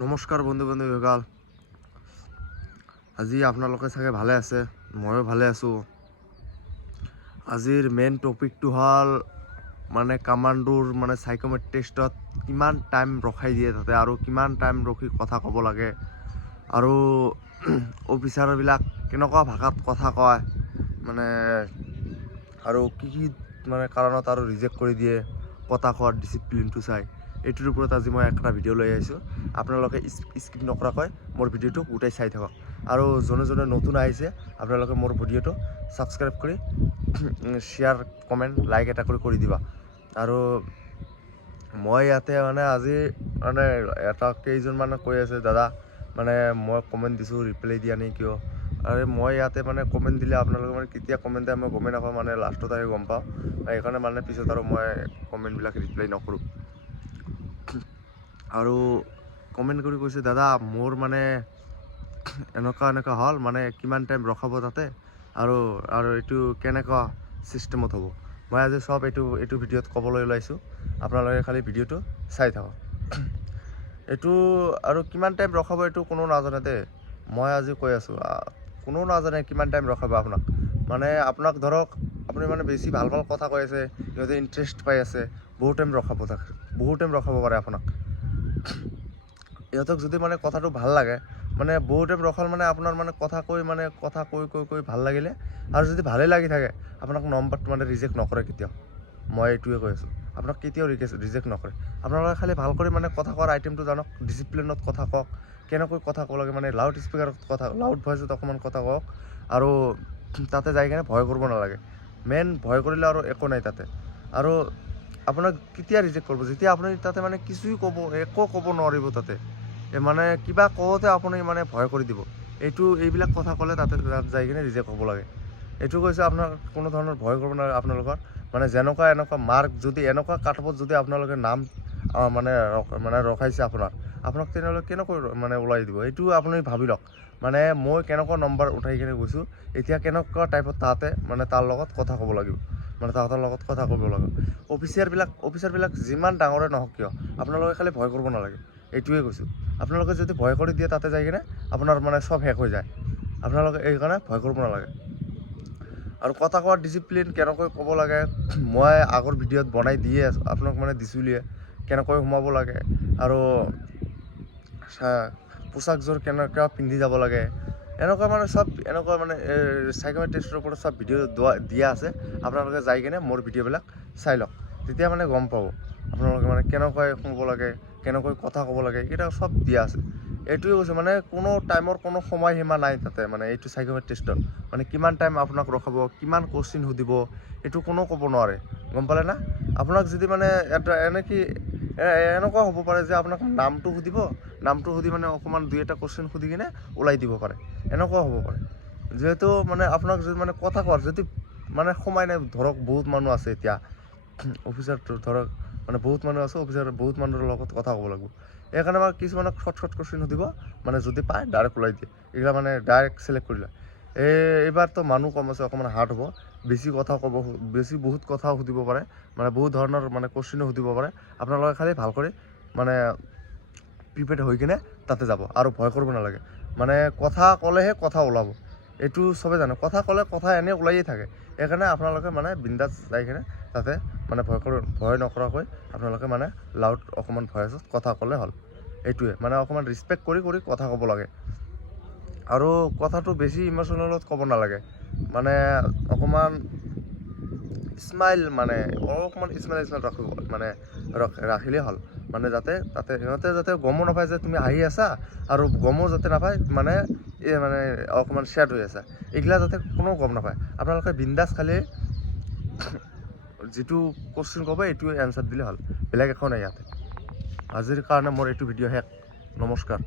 নমস্কাৰ বন্ধু বান্ধৱীসকল, আজি আপোনালোকে চাগে ভালে আছে, ময়ো ভালে আছোঁ। আজিৰ মেইন টপিকটো হ'ল মানে কামাণ্ডোৰ মানে সাইকোমেট্ৰিক টেষ্টত কিমান টাইম ৰখাই দিয়ে তাতে আৰু কিমান টাইম ৰখি কথা ক'ব লাগে আৰু অফিচাৰবিলাক কেনেকুৱা ভাষাত কথা কয় মানে আৰু কি মানে কাৰণত আৰু ৰিজেক্ট কৰি দিয়ে কথা কোৱাৰ ডিচিপ্লিনটো চাই। এইটোৰ ওপৰত আজি মই একটা ভিডিঅ' লৈ আহিছোঁ। আপোনালোকে স্কিপ নকৰাকৈ মোৰ ভিডিঅ'টো গোটেই চাই থাকক আৰু যোনে যোনে নতুন আহিছে আপোনালোকে মোৰ ভিডিঅ'টো ছাবস্ক্ৰাইব কৰি শ্বেয়াৰ কমেণ্ট লাইক এটা কৰি দিবা। আৰু মই ইয়াতে মানে আজি মানে এটা কেইজনমানে কৈ আছে দাদা মানে মই কমেণ্ট দিছোঁ ৰিপ্লাই দিয়া নাই কিয়। আৰু মই ইয়াতে মানে কমেণ্ট দিলে আপোনালোকে মানে কেতিয়া কমেণ্ট দিয়ে মই গমেই নাপাওঁ, মানে লাষ্টত আহি গম পাওঁ। সেইকাৰণে মানে পিছত আৰু মই কমেণ্টবিলাক ৰিপ্লাই নকৰোঁ। আৰু কমেণ্ট কৰি কৈছে দাদা মোৰ মানে এনেকুৱা হ'ল মানে কিমান টাইম ৰখাব তাতে আৰু এইটো কেনেকুৱা ছিষ্টেমত হ'ব। মই আজি চব এইটো ভিডিঅ'ত ক'বলৈ ওলাইছোঁ। আপোনালোকে খালি ভিডিঅ'টো চাই থাকক। এইটো আৰু কিমান টাইম ৰখাব এইটো কোনো নাজানে দেই। মই আজি কৈ আছোঁ কোনো নাজানে কিমান টাইম ৰখাব আপোনাক। মানে আপোনাক ধৰক আপুনি মানে বেছি ভাল কথা কৈ আছে, সিহঁতে ইণ্টাৰেষ্ট পাই আছে, বহুত টাইম ৰখাব পাৰে আপোনাক। ইহঁতক যদি মানে কথাটো ভাল লাগে মানে বহুত টাইম ৰখাল মানে আপোনাৰ মানে কথা কৈ ভাল লাগিলে আৰু যদি ভালেই লাগি থাকে আপোনাক নম্বৰটো মানে ৰিজেক্ট নকৰে কেতিয়াও। মই এইটোৱে কৈ আছোঁ, আপোনাক কেতিয়াও ৰিজেক্ট নকৰে। আপোনালোকে খালি ভাল কৰি মানে কথা কোৱাৰ আইটেমটো জানক, ডিচিপ্লিনত কথা কওক, কেনেকৈ কথা ক'ব লাগে, মানে লাউড স্পীকাৰত লাউড ভইচত অকণমান কথা কওক আৰু তাতে যাই কিনে ভয় কৰিব নালাগে। মেইন ভয় কৰিলে আৰু একো নাই তাতে। আৰু আপোনাক কেতিয়া ৰিজেক্ট কৰিব, যেতিয়া আপুনি তাতে মানে একো ক'ব নোৱাৰিব তাতে, মানে কিবা কওঁতে আপুনি মানে ভয় কৰি দিব। এইবিলাক কথা ক'লে তাত যাই কিনে ৰিজেক্ট হ'ব লাগে। এইটো কৈছে আপোনাৰ কোনো ধৰণৰ ভয় কৰিব নালাগে। আপোনালোকৰ মানে এনেকুৱা মাৰ্ক যদি এনেকুৱা কাটঅফত যদি আপোনালোকে নাম মানে ৰখাইছে আপোনাক তেনেহ'লে কেনেকৈ মানে ওলাই দিব, এইটো আপুনি ভাবি লওক। মানে মই কেনেকুৱা নম্বৰ উঠাই কিনে গৈছোঁ, এতিয়া কেনেকুৱা টাইপত তাহাঁতে মানে তাৰ লগত কথা ক'ব লাগিব, মানে তাহাঁতৰ লগত কথা ক'ব লাগিব। অফিচাৰবিলাক যিমান ডাঙৰে নহওক কিয় আপোনালোকে খালি ভয় কৰিব নালাগে, এইটোৱে কৈছোঁ। আপোনালোকে যদি ভয় কৰি দিয়ে তাতে যাই কিনে আপোনাৰ মানে চব শেষ হৈ যায়। আপোনালোকে এইকাৰণে ভয় কৰিব নালাগে। আৰু কথা কোৱাৰ ডিচিপ্লিন কেনেকৈ ক'ব লাগে মই আগৰ ভিডিঅ'ত বনাই দিয়ে আছোঁ, আপোনাক মানে দিছোঁলিয়ে কেনেকৈ সোমাব লাগে আৰু পোচাকযোৰ কেনেকৈ পিন্ধি যাব লাগে, এনেকুৱা মানে সাইকোমেট্ৰিক টেষ্টৰ ওপৰত চব ভিডিঅ' দিয়া আছে। আপোনালোকে যাই কিনে মোৰ ভিডিঅ'বিলাক চাই লওক, তেতিয়া মানে গম পাব আপোনালোকে মানে কেনেকৈ শুনিব লাগে, কেনেকৈ কথা ক'ব লাগে, এইকেইটা চব দিয়া আছে। এইটোৱে কৈছোঁ মানে কোনো টাইমৰ কোনো সময়সীমা নাই তাতে, মানে এইটো সাইকোমেট্ৰিক টেষ্টত মানে কিমান টাইম আপোনাক ৰখাব, কিমান কুৱেশ্যন সুধিব, এইটো কোনো ক'ব নোৱাৰে, গম পালে না। আপোনাক যদি মানে এনেকুৱা হ'ব পাৰে যে আপোনাক নামটো সুধি মানে অকণমান 2-এটা কুৱেশ্যন সুধি কিনে ওলাই দিব পাৰে, এনেকুৱা হ'ব পাৰে। যিহেতু মানে আপোনাক যদি মানে কথা কোৱাৰ যদি মানে সময় নাই, ধৰক বহুত মানুহ আছে এতিয়া অফিচাৰ, ধৰক মানে বহুত মানুহ আছে অফিচাৰ, বহুত মানুহৰ লগত কথা ক'ব লাগিব। সেইকাৰণে মানে কিছুমানক শ্বৰ্ট কুৱেশ্যন সুধিব, মানে যদি পায় ডাইৰেক্ট ওলাই দিয়ে, এইবিলাক মানে ডাইৰেক্ট চিলেক্ট কৰি লয়। এইবাৰতো মানুহ কম আছে, অকণমান হাৰ্ড হ'ব, বহুত কথাও সুধিব পাৰে, মানে বহুত ধৰণৰ মানে কুৱেশ্যনো সুধিব পাৰে। আপোনালোকে খালি ভাল কৰি মানে প্ৰিপেয়াৰ্ড হৈ কিনে তাতে যাব আৰু ভয় কৰিব নালাগে। মানে কথা ক'লেহে কথা ওলাব, এইটো চবে জানে। কথা ক'লে কথা এনেই ওলাইয়ে থাকে। সেইকাৰণে আপোনালোকে মানে বিন্দাছ যাই কিনে তাতে মানে ভয় নকৰাকৈ আপোনালোকে মানে লাউড অকণমান ভইচত কথা ক'লে হ'ল। এইটোৱে মানে অকণমান ৰেচপেক্ট কৰি কথা ক'ব লাগে। আৰু কথাটো বেছি ইম'চনেলত ক'ব নালাগে, মানে অকণমান স্মাইল ৰাখিব, মানে ৰাখিলেই হ'ল। মানে সিহঁতে যাতে গমো নাপায় যে তুমি আহি আছা আৰু গমো যাতে নাপায় মানে অকণমান শ্বেয়াৰ হৈ আছা, এইগিলা যাতে কোনো গম নাপায়। আপোনালোকে বিন্দাছ খালি যিটো কুৱেশ্যন ক'ব এইটোৱে এনচাৰ দিলে হ'ল, বেলেগ একো নাই ইয়াতে। আজিৰ কাৰণে মোৰ এইটো ভিডিঅ' শেষ। নমস্কাৰ।